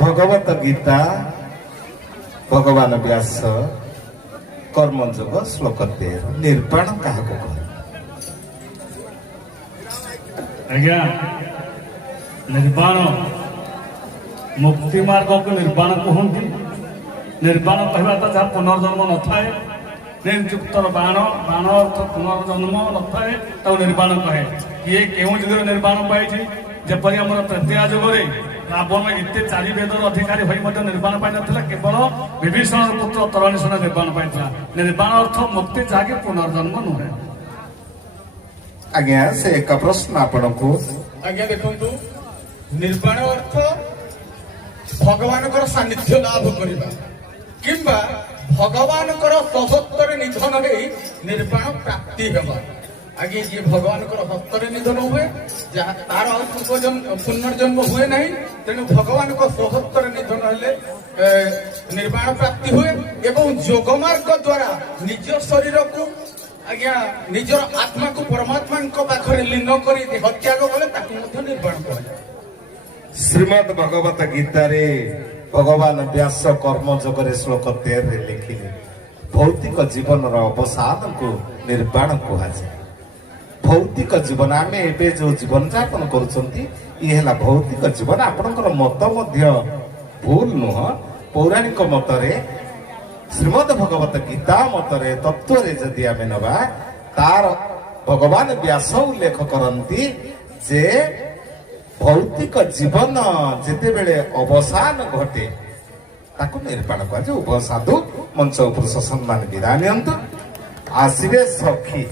भगवत गीता भगवान व्यास कर्मयोग श्लोक 13 निर्वाण क्या आज्ञा निर्वाण मुक्ति मार्ग को निर्वाण कहते निर्वाण कहवा तो जहाँ पुनर्जन्म न थाए निर्जुक्तर बाण बाण अर्थ पुनर्जन्म न थाए निर्वाण कहे ये क्यों जुगर निर्वाण पाई जपरी आम तृतीया जुगरे रावण एते चारि वेदर अधिकारी हो निर्वाण पाई ना केवल विभीषण पुत्र तरणीषण निर्वाण पाई निर्वाण अर्थ मुक्ति जहाँकि पुनर्जन्म नुहे। आज्ञा से एक प्रश्न आपण को आज्ञा देखु निर्वाण अर्थ भगवान सानिध्य लाभ करवा किंबा भगवान सशस्त्र निधन हो निर्वाण प्राप्ति हेबा आगे जी भगवान हस्तर निधन हुए जहाँ तार पुनर्जन्म हुए ना तेणु भगवान सशस्त्र निधन हेले निर्वाण प्राप्ति हुए एवं जोगमार्ग द्वारा निज शरीर को आज्ञा निजर आत्मा को परमात्मा पाखरे लीन कर हत्याग कले निर्वाण कह श्रीमद भगवत गीता रे भगवान व्यास कर्मयोग श्लोक 13 लिखिले भौतिक जीवन अवसाद को निर्वाण कहुए। भौतिक जीवन आम ए जो जीवन यापन कर भौतिक जीवन आपणकर मत भूल नुह पौराणिक मतरे श्रीमद भगवत गीता मतरे तत्व जदि आम नवा तार भगवान व्यास उल्लेख करती जे भौतिक जीवन जिते बेले अवसान घटे ताकू निर्माण कहुए। उभय साधु मंच उपर सम्मान विदा नियंतु आसिबे सखी।